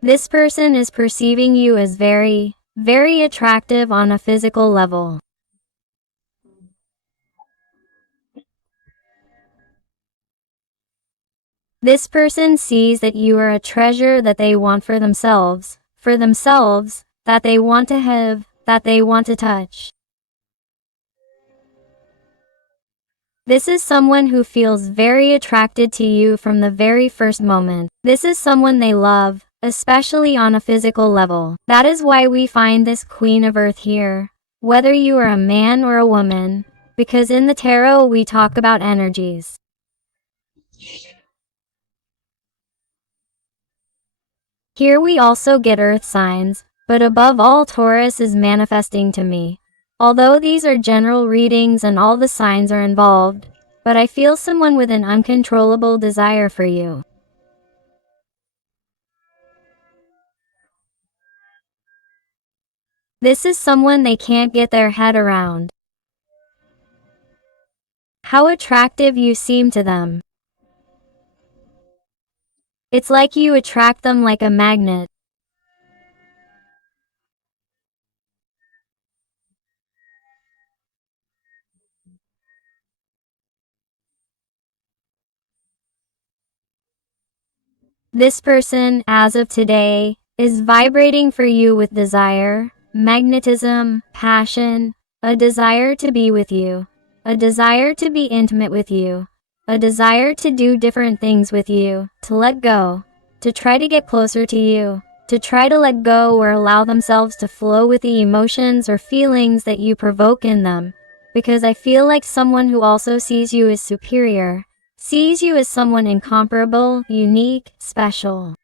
This person is perceiving you as very, very attractive on a physical level. This person sees that you are a treasure that they want for themselves, that they want to have, that they want to touch. This is someone who feels very attracted to you from the very first moment. This is someone they love, especially on a physical level. That is why we find this Queen of Earth here, whether you are a man or a woman, because in the tarot we talk about energies. Here we also get earth signs, but above all Taurus is manifesting to me. Although these are general readings and all the signs are involved, but I feel someone with an uncontrollable desire for you. This is someone they can't get their head around. How attractive you seem to them. It's like you attract them like a magnet. This person, as of today, is vibrating for you with desire, magnetism, passion, a desire to be with you, a desire to be intimate with you, a desire to do different things with you, to let go, to try to get closer to you, to try to let go or allow themselves to flow with the emotions or feelings that you provoke in them, because I feel like someone who also sees you as superior, sees you as someone incomparable, unique, special.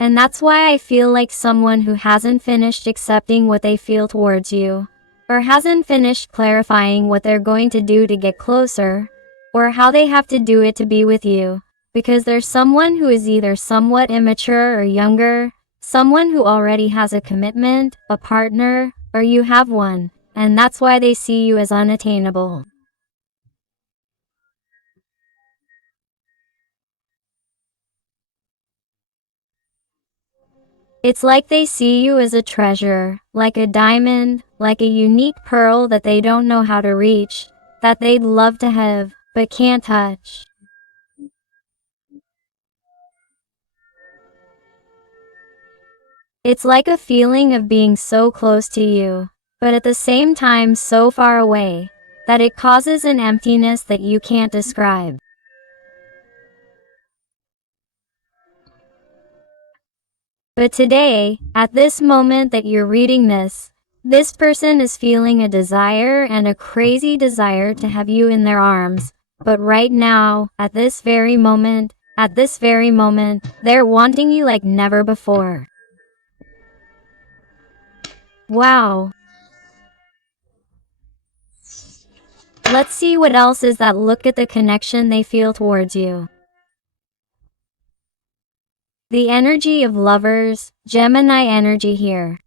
And that's why I feel like someone who hasn't finished accepting what they feel towards you, or hasn't finished clarifying what they're going to do to get closer, or how they have to do it to be with you, because there's someone who is either somewhat immature or younger, someone who already has a commitment, a partner, or you have one, and that's why they see you as unattainable. It's like they see you as a treasure, like a diamond, like a unique pearl that they don't know how to reach, that they'd love to have, but can't touch. It's like a feeling of being so close to you, but at the same time so far away, that it causes an emptiness that you can't describe. But today, at this moment that you're reading this person is feeling a desire and a crazy desire to have you in their arms. But right now, at this very moment, they're wanting you like never before. Wow. Let's see what else is that. Look at the connection they feel towards you. The energy of lovers, Gemini energy here.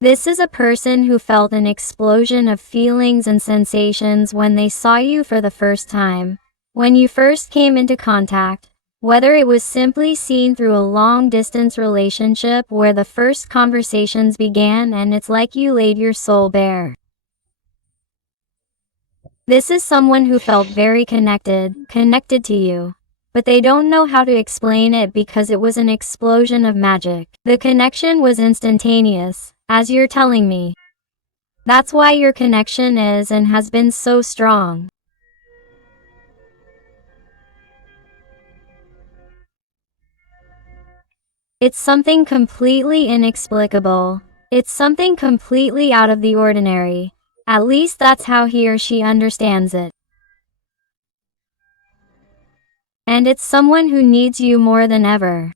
This is a person who felt an explosion of feelings and sensations when they saw you for the first time, when you first came into contact, whether it was simply seen through a long-distance relationship where the first conversations began and it's like you laid your soul bare. This is someone who felt very connected to you, but they don't know how to explain it because it was an explosion of magic. The connection was instantaneous, as you're telling me. That's why your connection is and has been so strong. It's something completely inexplicable. It's something completely out of the ordinary. At least that's how he or she understands it. And it's someone who needs you more than ever.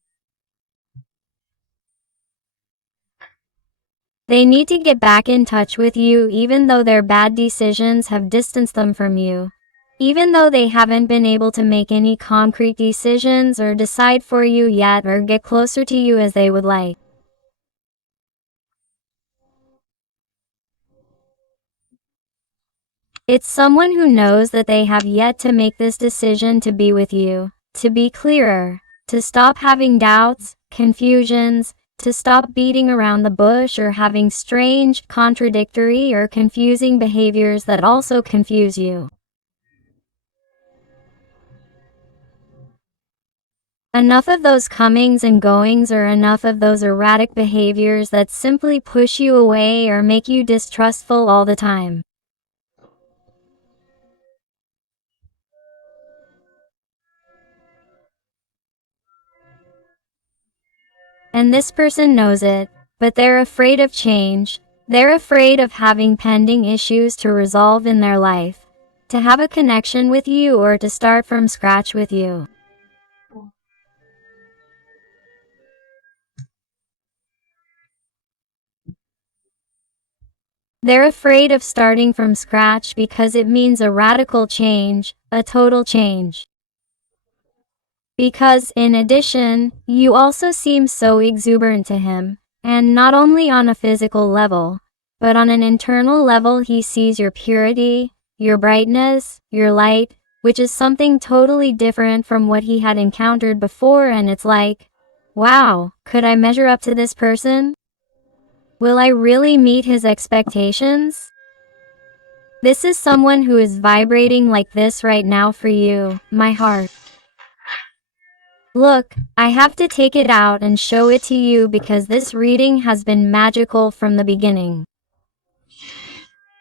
They need to get back in touch with you even though their bad decisions have distanced them from you. even though they haven't been able to make any concrete decisions or decide for you yet or get closer to you as they would like. It's someone who knows that they have yet to make this decision to be with you, to be clearer, to stop having doubts, confusions, to stop beating around the bush or having strange, contradictory, or confusing behaviors that also confuse you. Enough of those comings and goings, or enough of those erratic behaviors that simply push you away or make you distrustful all the time. And this person knows it, but they're afraid of change. They're afraid of having pending issues to resolve in their life, to have a connection with you or to start from scratch with you. They're afraid of starting from scratch because it means a radical change, a total change. Because, in addition, you also seem so exuberant to him, and not only on a physical level, but on an internal level he sees your purity, your brightness, your light, which is something totally different from what he had encountered before, and it's like, wow, could I measure up to this person? Will I really meet his expectations? This is someone who is vibrating like this right now for you, my heart. Look, I have to take it out and show it to you because this reading has been magical from the beginning.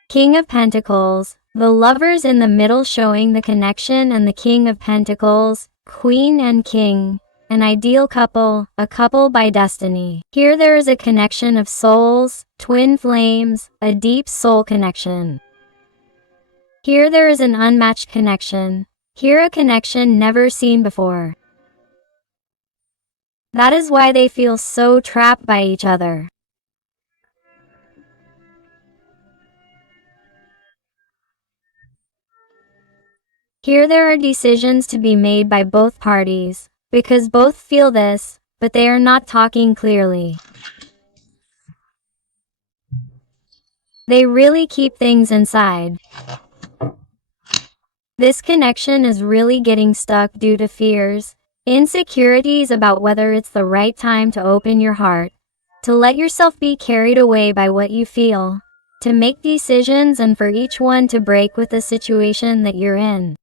King of Pentacles, the lovers in the middle showing the connection, and the King of Pentacles, Queen and King, an ideal couple, a couple by destiny. Here there is a connection of souls, twin flames, a deep soul connection. Here there is an unmatched connection. Here a connection never seen before. That is why they feel so trapped by each other. Here there are decisions to be made by both parties, because both feel this, but they are not talking clearly. They really keep things inside. This connection is really getting stuck due to fears, insecurities about whether it's the right time to open your heart, to let yourself be carried away by what you feel, to make decisions, and for each one to break with the situation that you're in.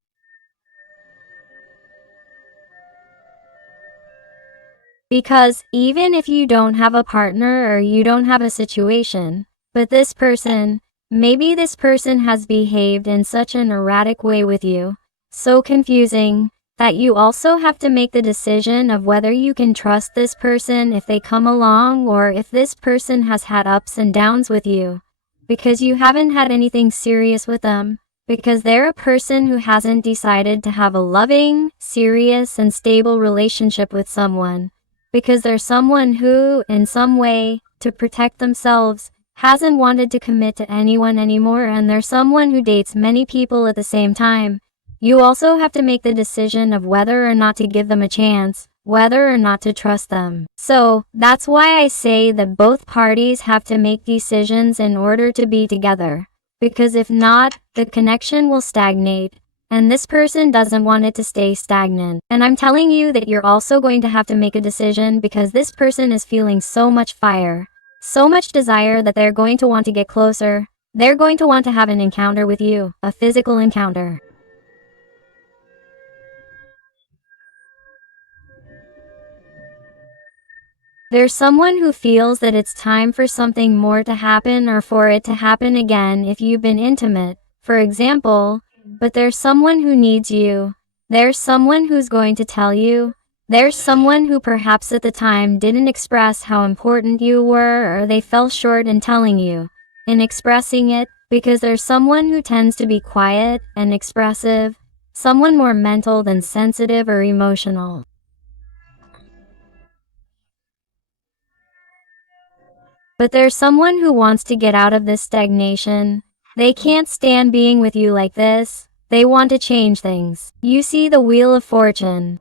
Because even if you don't have a partner or you don't have a situation, but this person, maybe this person has behaved in such an erratic way with you, so confusing, that you also have to make the decision of whether you can trust this person if they come along, or if this person has had ups and downs with you, because you haven't had anything serious with them, because they're a person who hasn't decided to have a loving, serious, and stable relationship with someone. Because they're someone who, in some way, to protect themselves, hasn't wanted to commit to anyone anymore, and they're someone who dates many people at the same time. You also have to make the decision of whether or not to give them a chance, whether or not to trust them. So, that's why I say that both parties have to make decisions in order to be together. Because if not, the connection will stagnate. And this person doesn't want it to stay stagnant. And I'm telling you that you're also going to have to make a decision, because this person is feeling so much fire, so much desire, that they're going to want to get closer. They're going to want to have an encounter with you, a physical encounter. There's someone who feels that it's time for something more to happen, or for it to happen again if you've been intimate, for example. But there's someone who needs you. There's someone who's going to tell you. There's someone who perhaps at the time didn't express how important you were, or they fell short in telling you, in expressing it, because there's someone who tends to be quiet and expressive, someone more mental than sensitive or emotional. But there's someone who wants to get out of this stagnation. They can't stand being with you like this. They want to change things. You see the Wheel of Fortune.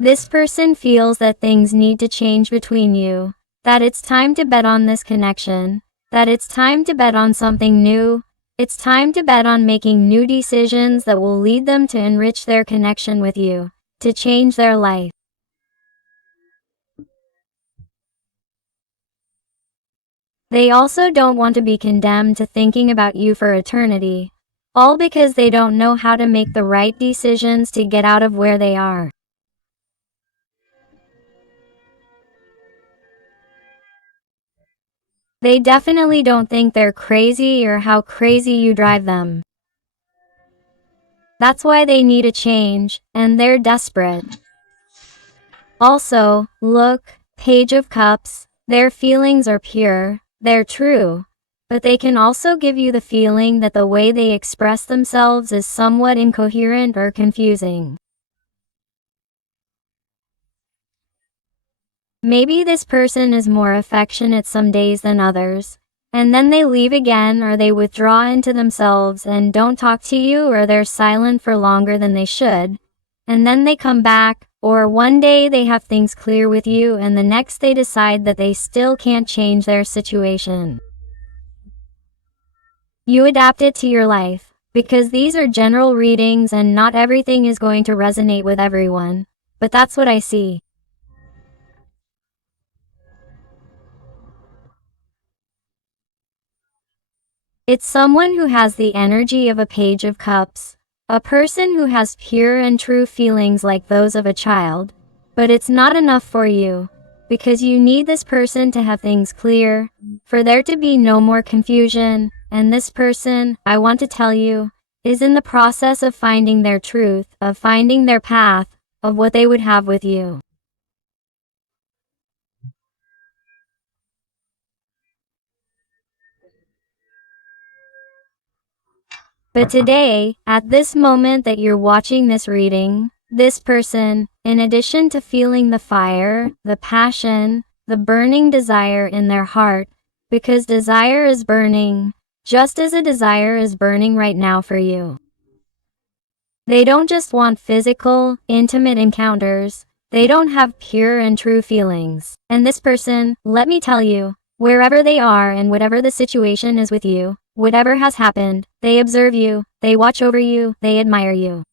This person feels that things need to change between you, that it's time to bet on this connection, that it's time to bet on something new. It's time to bet on making new decisions that will lead them to enrich their connection with you, to change their life. They also don't want to be condemned to thinking about you for eternity, all because they don't know how to make the right decisions to get out of where they are. They definitely don't think they're crazy or how crazy you drive them. That's why they need a change, and they're desperate. Also, look, Page of Cups, their feelings are pure, they're true, but they can also give you the feeling that the way they express themselves is somewhat incoherent or confusing. Maybe this person is more affectionate some days than others, and then they leave again, or they withdraw into themselves and don't talk to you, or they're silent for longer than they should, and then they come back, or one day they have things clear with you and the next they decide that they still can't change their situation. You adapt it to your life, because these are general readings and not everything is going to resonate with everyone, but that's what I see. It's someone who has the energy of a Page of Cups, a person who has pure and true feelings like those of a child, but it's not enough for you, because you need this person to have things clear, for there to be no more confusion, and this person, I want to tell you, is in the process of finding their truth, of finding their path, of what they would have with you. But today, at this moment that you're watching this reading, this person, in addition to feeling the fire, the passion, the burning desire in their heart, because desire is burning, just as a desire is burning right now for you. They don't just want physical, intimate encounters. They don't have pure and true feelings. And this person, let me tell you, wherever they are and whatever the situation is with you, whatever has happened, they observe you, they watch over you, they admire you.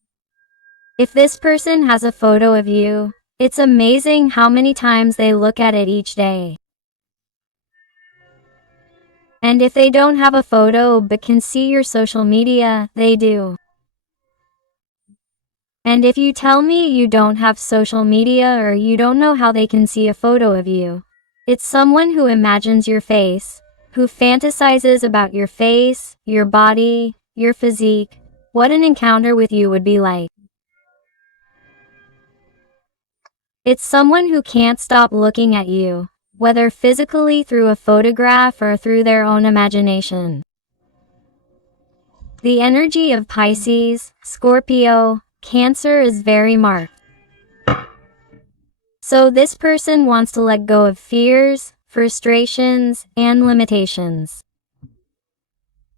If this person has a photo of you, it's amazing how many times they look at it each day. And if they don't have a photo but can see your social media, they do. And if you tell me you don't have social media or you don't know how they can see a photo of you, it's someone who imagines your face, who fantasizes about your face, your body, your physique, what an encounter with you would be like. It's someone who can't stop looking at you, whether physically through a photograph or through their own imagination. The energy of Pisces, Scorpio, Cancer is very marked. So this person wants to let go of fears, frustrations, and limitations.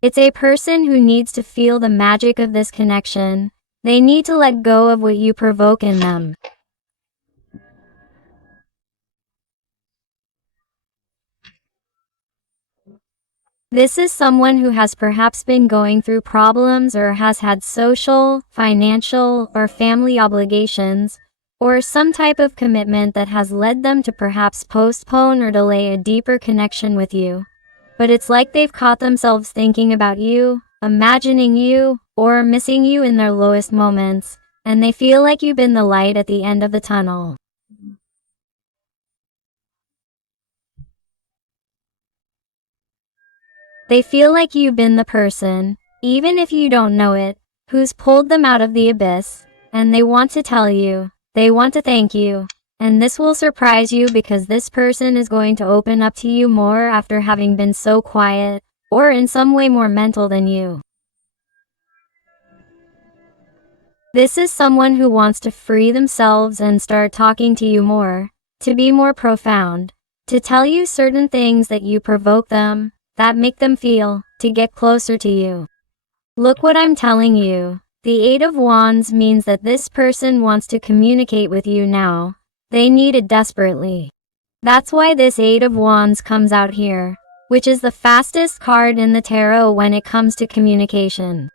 It's a person who needs to feel the magic of this connection. They need to let go of what you provoke in them. This is someone who has perhaps been going through problems or has had social, financial, or family obligations, or some type of commitment that has led them to perhaps postpone or delay a deeper connection with you. But it's like they've caught themselves thinking about you, imagining you, or missing you in their lowest moments, and they feel like you've been the light at the end of the tunnel. They feel like you've been the person, even if you don't know it, who's pulled them out of the abyss, and they want to tell you, they want to thank you, and this will surprise you because this person is going to open up to you more after having been so quiet, or in some way more mental than you. This is someone who wants to free themselves and start talking to you more, to be more profound, to tell you certain things that you provoke them, that make them feel, to get closer to you. Look what I'm telling you. The Eight of Wands means that this person wants to communicate with you now. They need it desperately. That's why this Eight of Wands comes out here, which is the fastest card in the tarot when it comes to communication.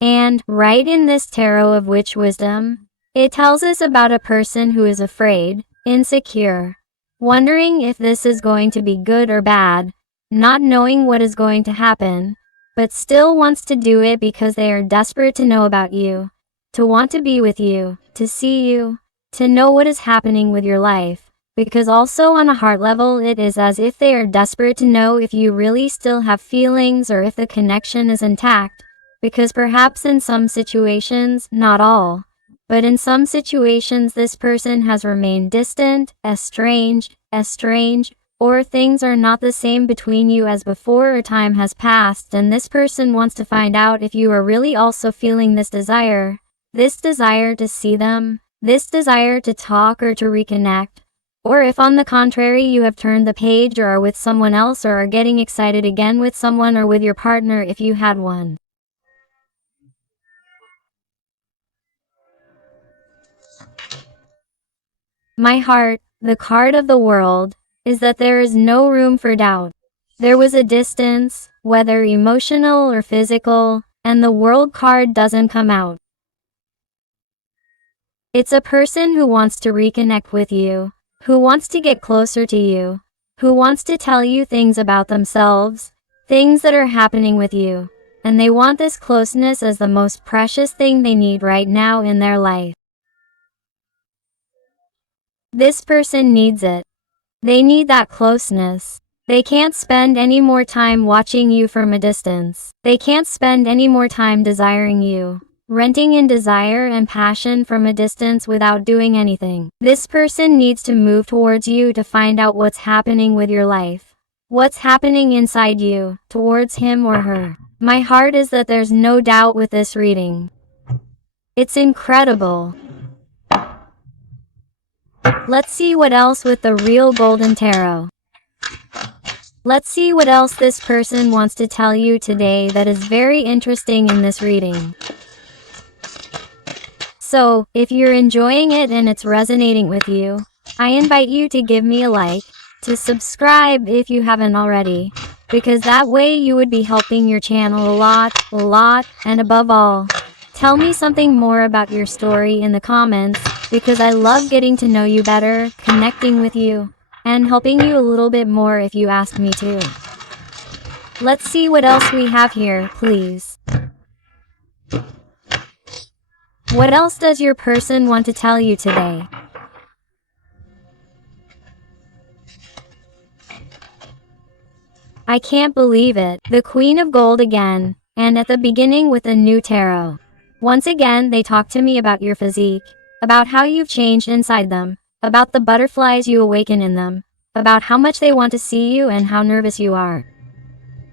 And, right in this tarot of witch wisdom, it tells us about a person who is afraid, insecure, wondering if this is going to be good or bad, not knowing what is going to happen, but still wants to do it because they are desperate to know about you, to want to be with you, to see you, to know what is happening with your life, because also on a heart level it is as if they are desperate to know if you really still have feelings or if the connection is intact, because perhaps in some situations, not all, but in some situations this person has remained distant, estranged, or things are not the same between you as before or time has passed and this person wants to find out if you are really also feeling this desire to see them, this desire to talk or to reconnect, or if on the contrary you have turned the page or are with someone else or are getting excited again with someone or with your partner if you had one. My heart, the card of the world, is that there is no room for doubt. There was a distance, whether emotional or physical, and the world card doesn't come out. It's a person who wants to reconnect with you, who wants to get closer to you, who wants to tell you things about themselves, things that are happening with you, and they want this closeness as the most precious thing they need right now in their life. This person needs it. They need that closeness. They can't spend any more time watching you from a distance. They can't spend any more time desiring you, renting in desire and passion from a distance without doing anything. This person needs to move towards you to find out what's happening with your life. What's happening inside you, towards him or her. My heart is that there's no doubt with this reading. It's incredible. Let's see what else with the real Golden Tarot. Let's see what else this person wants to tell you today that is very interesting in this reading. So, if you're enjoying it and it's resonating with you, I invite you to give me a like, to subscribe if you haven't already, because that way you would be helping your channel a lot, and above all, tell me something more about your story in the comments, because I love getting to know you better, connecting with you, and helping you a little bit more if you ask me to. Let's see what else we have here, please. What else does your person want to tell you today? I can't believe it. The Queen of Gold again, and at the beginning with a new tarot. Once again they talk to me about your physique, about how you've changed inside them, about the butterflies you awaken in them, about how much they want to see you and how nervous you are.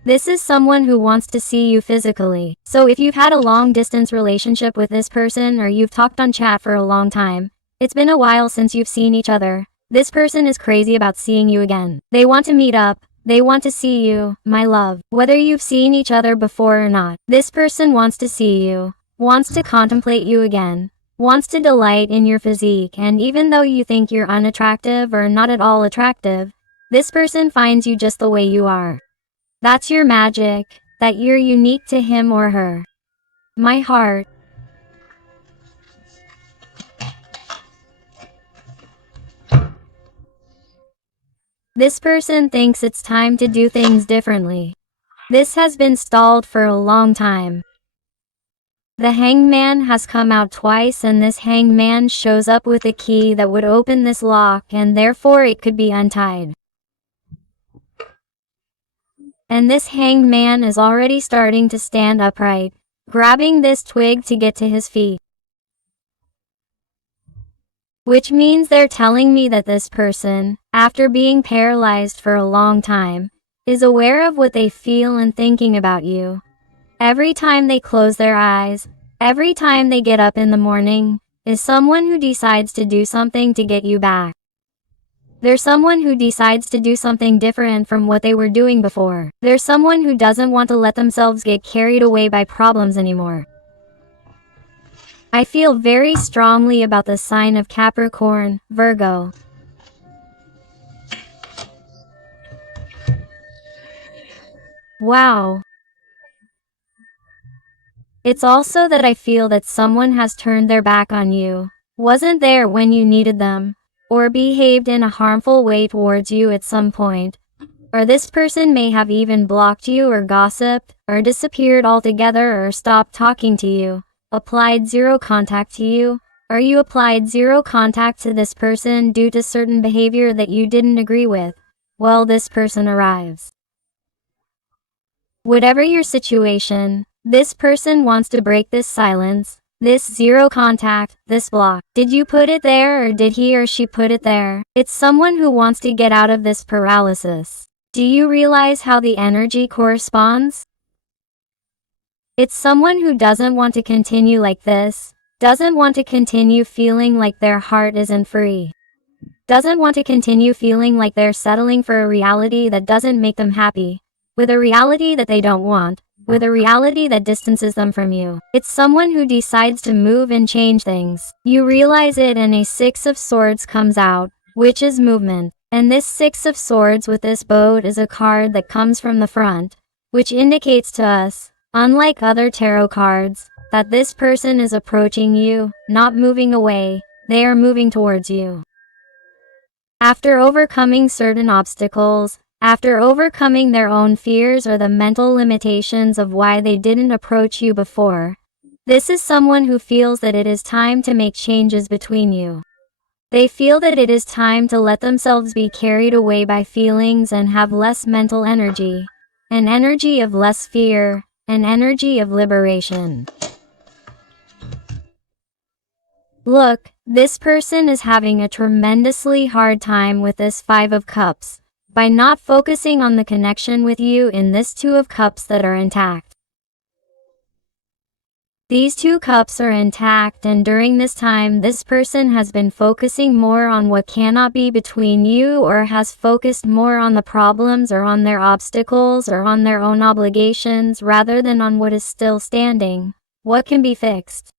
This is someone who wants to see you physically. So if you've had a long distance relationship with this person or you've talked on chat for a long time, it's been a while since you've seen each other, this person is crazy about seeing you again. They want to meet up. They want to see you, my love. Whether you've seen each other before or not, this person wants to see you, wants to contemplate you again, wants to delight in your physique, and even though you think you're unattractive or not at all attractive, this person finds you just the way you are. That's your magic, that you're unique to him or her. My heart. This person thinks it's time to do things differently. This has been stalled for a long time. The Hangman has come out twice and this Hangman shows up with a key that would open this lock and therefore it could be untied. And this Hangman is already starting to stand upright, grabbing this twig to get to his feet. Which means they're telling me that this person, after being paralyzed for a long time, is aware of what they feel and thinking about you. Every time they close their eyes, every time they get up in the morning, is someone who decides to do something to get you back. They're someone who decides to do something different from what they were doing before. They're someone who doesn't want to let themselves get carried away by problems anymore. I feel very strongly about the sign of Capricorn, Virgo. Wow. It's also that I feel that someone has turned their back on you, wasn't there when you needed them, or behaved in a harmful way towards you at some point. Or this person may have even blocked you or gossiped, or disappeared altogether or stopped talking to you, applied zero contact to you, or you applied zero contact to this person due to certain behavior that you didn't agree with. Well, this person arrives. Whatever your situation, this person wants to break this silence, this zero contact, this block. Did you put it there or did he or she put it there? It's someone who wants to get out of this paralysis. Do you realize how the energy corresponds? It's someone who doesn't want to continue like this, doesn't want to continue feeling like their heart isn't free, doesn't want to continue feeling like they're settling for a reality that doesn't make them happy, with a reality that they don't want, with a reality that distances them from you. It's someone who decides to move and change things. You realize it and a Six of Swords comes out, which is movement. And this Six of Swords with this boat is a card that comes from the front, which indicates to us, unlike other tarot cards, that this person is approaching you, not moving away, they are moving towards you. After overcoming certain obstacles, after overcoming their own fears or the mental limitations of why they didn't approach you before, this is someone who feels that it is time to make changes between you. They feel that it is time to let themselves be carried away by feelings and have less mental energy, an energy of less fear, an energy of liberation. Look, this person is having a tremendously hard time with this Five of Cups, by not focusing on the connection with you in this Two of Cups that are intact. These two cups are intact, and during this time this person has been focusing more on what cannot be between you, or has focused more on the problems or on their obstacles or on their own obligations rather than on what is still standing, what can be fixed.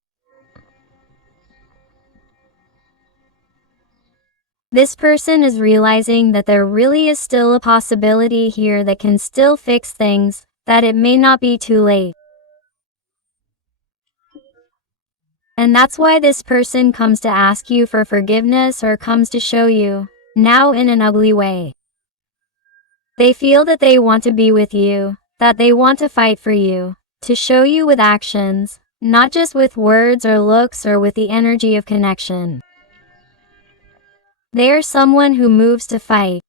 This person is realizing that there really is still a possibility here that can still fix things, that it may not be too late. And that's why this person comes to ask you for forgiveness or comes to show you, now in an ugly way. They feel that they want to be with you, that they want to fight for you, to show you with actions, not just with words or looks or with the energy of connection. They are someone who moves to fight.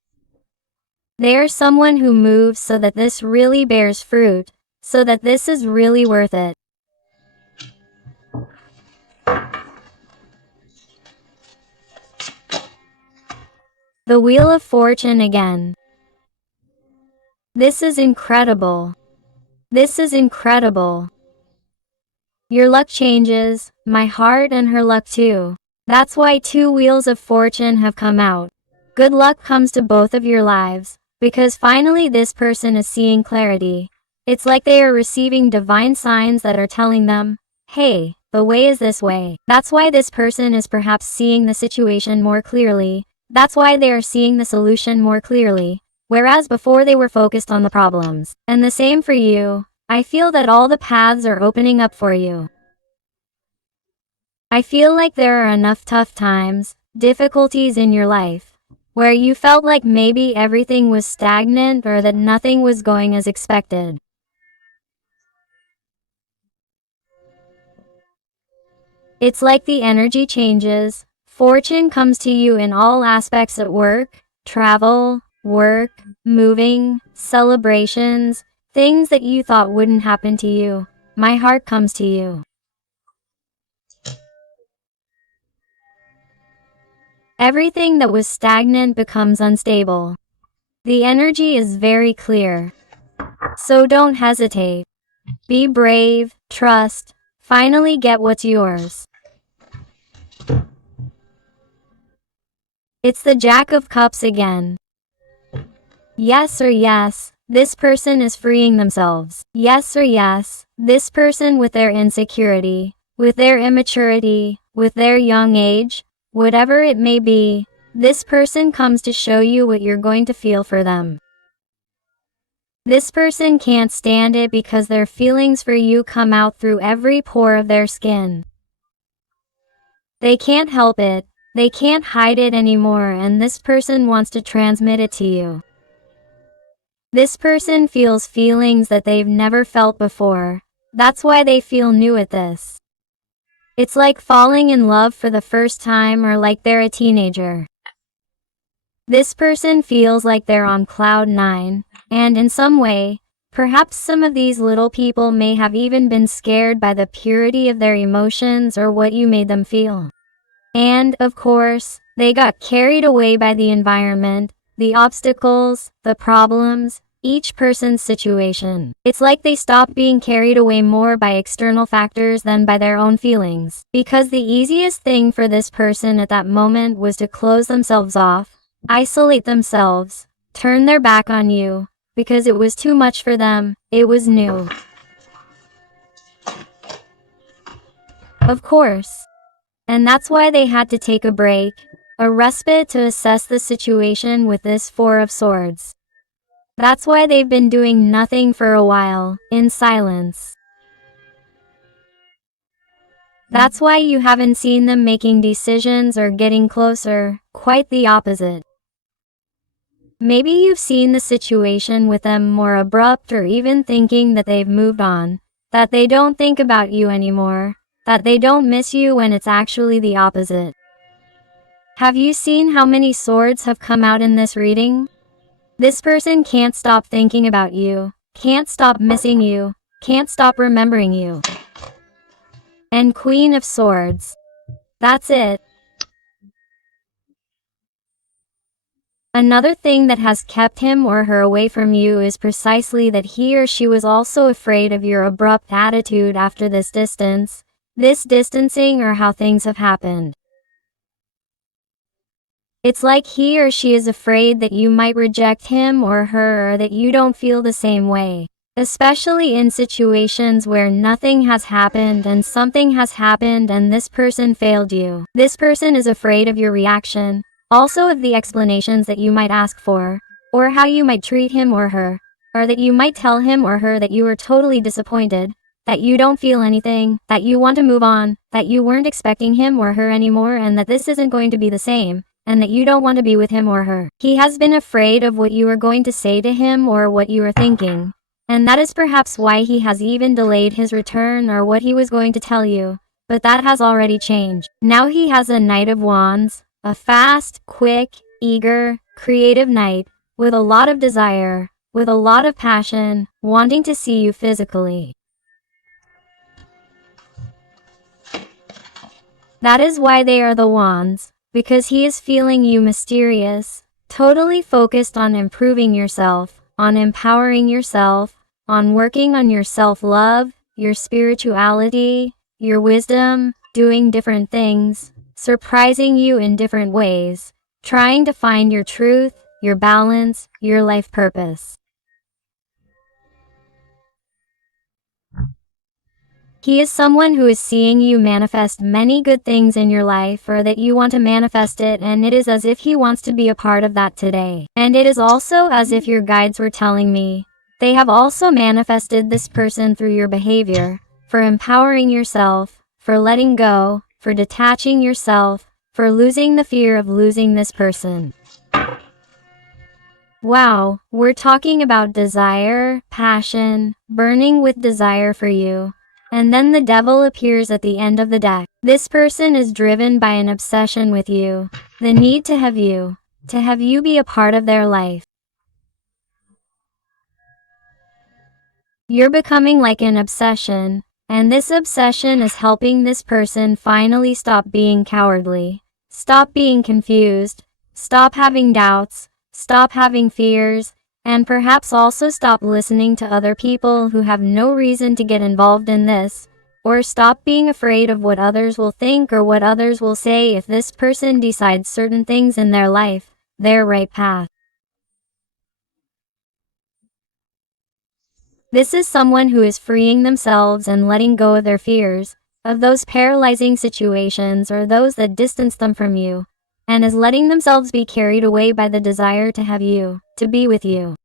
They are someone who moves so that this really bears fruit, so that this is really worth it. The Wheel of Fortune again. This is incredible. This is incredible. Your luck changes, my heart and her luck too. That's why two Wheels of Fortune have come out. Good luck comes to both of your lives, because finally this person is seeing clarity. It's like they are receiving divine signs that are telling them, hey, the way is this way. That's why this person is perhaps seeing the situation more clearly. That's why they are seeing the solution more clearly, whereas before they were focused on the problems. And the same for you. I feel that all the paths are opening up for you. I feel like there are enough tough times, difficulties in your life, where you felt like maybe everything was stagnant or that nothing was going as expected. It's like the energy changes. Fortune comes to you in all aspects at work, travel, work, moving, celebrations, things that you thought wouldn't happen to you. My heart comes to you. Everything that was stagnant becomes unstable. The energy is very clear. So don't hesitate. Be brave, trust, finally get what's yours. It's the Jack of Cups again. Yes or yes, this person is freeing themselves. Yes or yes, this person with their insecurity, with their immaturity, with their young age, whatever it may be, this person comes to show you what you're going to feel for them. This person can't stand it because their feelings for you come out through every pore of their skin. They can't help it, they can't hide it anymore, and this person wants to transmit it to you. This person feels feelings that they've never felt before. That's why they feel new at this. It's like falling in love for the first time, or like they're a teenager. This person feels like they're on cloud 9, and in some way, perhaps some of these little people may have even been scared by the purity of their emotions or what you made them feel. And, of course, they got carried away by the environment, the obstacles, the problems, each person's situation. It's like they stopped being carried away more by external factors than by their own feelings. Because the easiest thing for this person at that moment was to close themselves off, isolate themselves, turn their back on you, because it was too much for them, it was new. Of course. And that's why they had to take a break, a respite to assess the situation with this Four of Swords. That's why they've been doing nothing for a while, in silence. That's why you haven't seen them making decisions or getting closer, quite the opposite. Maybe you've seen the situation with them more abrupt, or even thinking that they've moved on, that they don't think about you anymore, that they don't miss you, when it's actually the opposite. Have you seen how many swords have come out in this reading? This person can't stop thinking about you, can't stop missing you, can't stop remembering you. And Queen of Swords. That's it. Another thing that has kept him or her away from you is precisely that he or she was also afraid of your abrupt attitude after this distance, this distancing, or how things have happened. It's like he or she is afraid that you might reject him or her, or that you don't feel the same way. Especially in situations where nothing has happened and something has happened and this person failed you. This person is afraid of your reaction, also of the explanations that you might ask for, or how you might treat him or her, or that you might tell him or her that you are totally disappointed, that you don't feel anything, that you want to move on, that you weren't expecting him or her anymore, and that this isn't going to be the same, and that you don't want to be with him or her. He has been afraid of what you are going to say to him or what you are thinking. And that is perhaps why he has even delayed his return, or what he was going to tell you. But that has already changed. Now he has a Knight of Wands, a fast, quick, eager, creative knight, with a lot of desire, with a lot of passion, wanting to see you physically. That is why they are the Wands, because he is feeling you mysterious, totally focused on improving yourself, on empowering yourself, on working on your self-love, your spirituality, your wisdom, doing different things, surprising you in different ways, trying to find your truth, your balance, your life purpose. He is someone who is seeing you manifest many good things in your life, or that you want to manifest it, and it is as if he wants to be a part of that today. And it is also as if your guides were telling me, they have also manifested this person through your behavior, for empowering yourself, for letting go, for detaching yourself, for losing the fear of losing this person. Wow, we're talking about desire, passion, burning with desire for you. And then the devil appears at the end of the deck. This person is driven by an obsession with you, the need to have you be a part of their life. You're becoming like an obsession, and this obsession is helping this person finally stop being cowardly, stop being confused, stop having doubts, stop having fears, and perhaps also stop listening to other people who have no reason to get involved in this, Or stop being afraid of what others will think or what others will say. If this person decides certain things in their life, their right path. This is someone who is freeing themselves and letting go of their fears, of those paralyzing situations or those that distance them from you, and is letting themselves be carried away by the desire to have you, to be with you.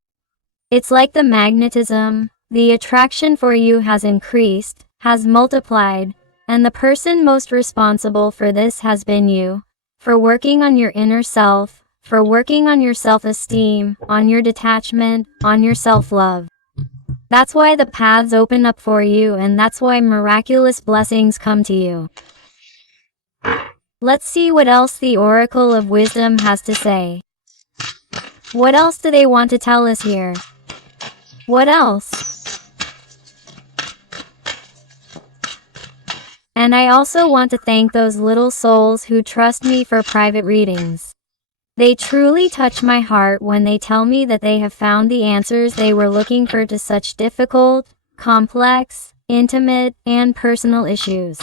It's like the magnetism, the attraction for you has increased, has multiplied, and the person most responsible for this has been you, for working on your inner self, for working on your self-esteem, on your detachment, on your self-love. That's why the paths open up for you, and that's why miraculous blessings come to you. Let's see what else the Oracle of Wisdom has to say. What else do they want to tell us here? What else? And I also want to thank those little souls who trust me for private readings. They truly touch my heart when they tell me that they have found the answers they were looking for to such difficult, complex, intimate, and personal issues.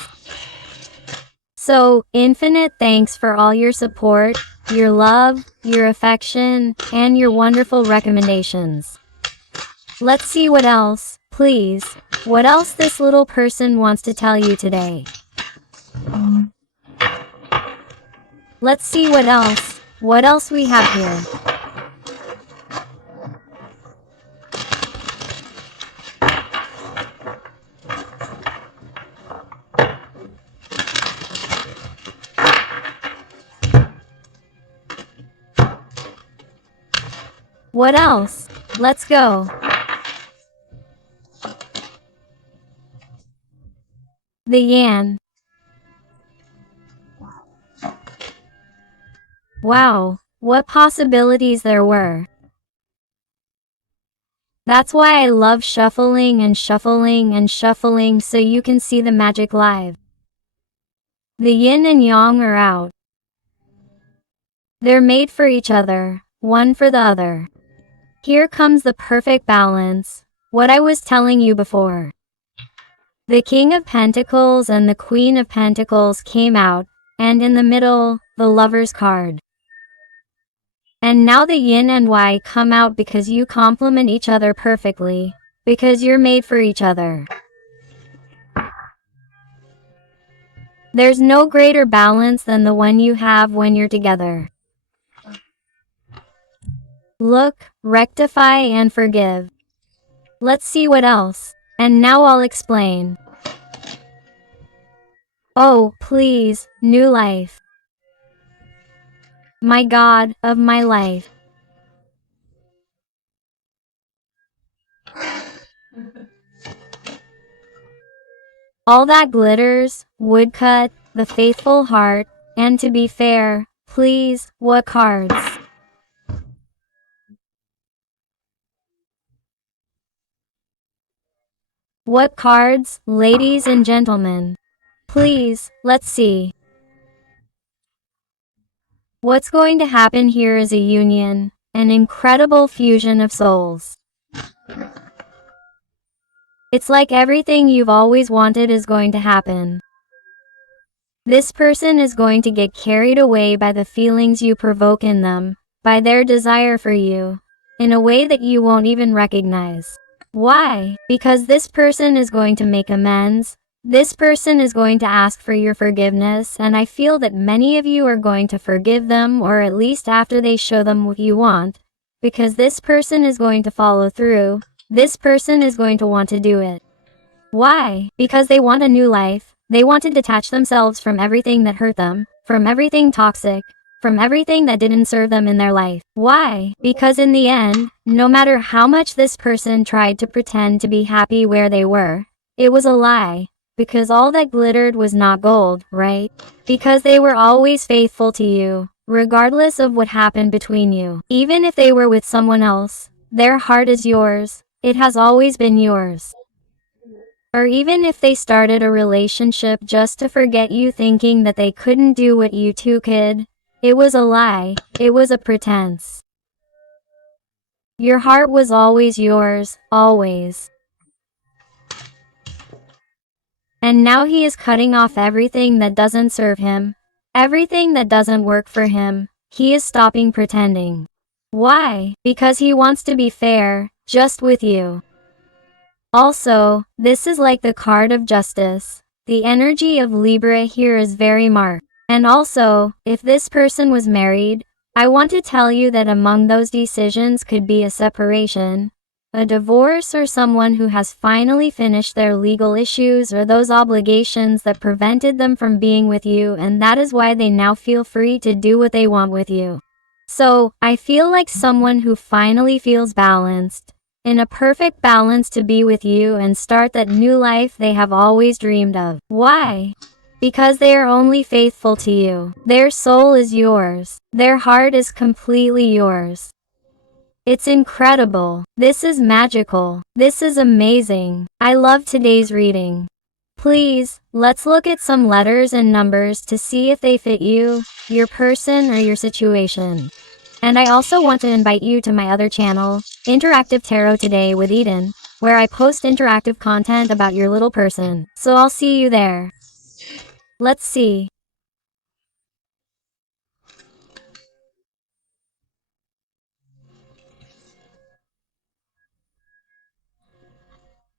So, infinite thanks for all your support, your love, your affection, and your wonderful recommendations. Let's see what else, please, what else this little person wants to tell you today. Let's see what else we have here. What else? Let's go. The Yan. Wow, what possibilities there were. That's why I love shuffling and shuffling and shuffling so you can see the magic live. The yin and yang are out. They're made for each other, one for the other. Here comes the perfect balance, what I was telling you before. The King of Pentacles and the Queen of Pentacles came out, and in the middle, the Lover's card. And now the yin and yang come out because you complement each other perfectly, because you're made for each other. There's no greater balance than the one you have when you're together. Look, rectify and forgive. Let's see what else, and now I'll explain. Oh, please, new life. My God, of my life. All that glitters, woodcut, the faithful heart, and to be fair, please, what cards? What cards, ladies and gentlemen? Please, let's see. What's going to happen here is a union, an incredible fusion of souls. It's like everything you've always wanted is going to happen. This person is going to get carried away by the feelings you provoke in them, by their desire for you, in a way that you won't even recognize. Why? Because this person is going to make amends. This person is going to ask for your forgiveness, and I feel that many of you are going to forgive them, or at least after they show them what you want, because this person is going to follow through. This person is going to want to do it. Why? Because they want a new life. They want to detach themselves from everything that hurt them, from everything toxic, from everything that didn't serve them in their life. Why? Because in the end, no matter how much this person tried to pretend to be happy where they were, it was a lie. Because all that glittered was not gold, right? Because they were always faithful to you, regardless of what happened between you. Even if they were with someone else, their heart is yours. It has always been yours. Or even if they started a relationship just to forget you, thinking that they couldn't do what you two could, it was a lie. It was a pretense. Your heart was always yours, always. And now he is cutting off everything that doesn't serve him, everything that doesn't work for him. He is stopping pretending. Why? Because he wants to be fair, just with you. Also, this is like the card of justice. The energy of Libra here is very marked. And also, if this person was married, I want to tell you that among those decisions could be a separation, a divorce, or someone who has finally finished their legal issues or those obligations that prevented them from being with you, and that is why they now feel free to do what they want with you. So, I feel like someone who finally feels balanced, in a perfect balance to be with you and start that new life they have always dreamed of. Why? Because they are only faithful to you. Their soul is yours. Their heart is completely yours. It's incredible. This is magical. This is amazing. I love today's reading. Please, let's look at some letters and numbers to see if they fit you, your person, or your situation. And I also want to invite you to my other channel, Interactive Tarot Today with Eden, where I post interactive content about your little person. So I'll see you there. Let's see.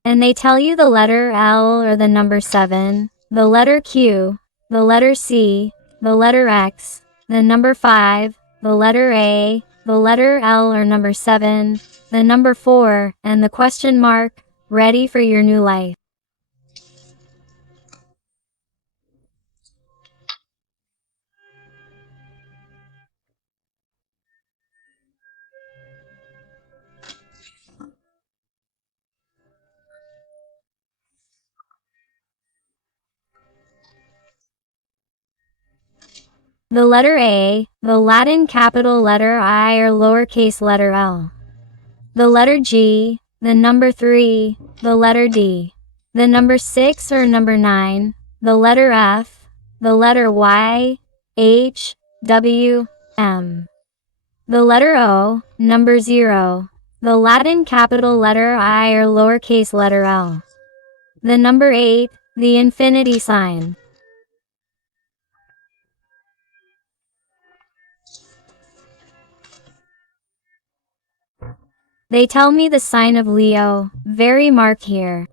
And they tell you the letter L or the number 7, the letter Q, the letter C, the letter X, the number 5, the letter A, the letter L or number 7, the number 4, and the question mark, ready for your new life. The letter A, the Latin capital letter I or lowercase letter L. The letter G, the number 3, the letter D. The number 6 or number 9, the letter F, the letter Y, H, W, M. The letter O, number 0, the Latin capital letter I or lowercase letter L. The number 8, the infinity sign. They tell me the sign of Leo, very marked here.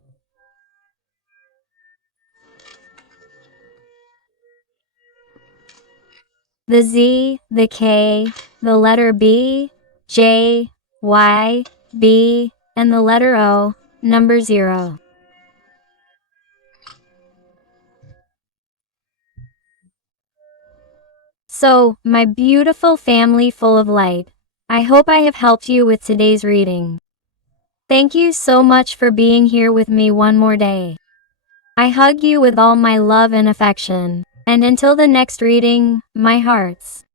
The Z, the K, the letter B, J, Y, B, and the letter O, number 0. So, my beautiful family full of light, I hope I have helped you with today's reading. Thank you so much for being here with me one more day. I hug you with all my love and affection, and until the next reading, my hearts.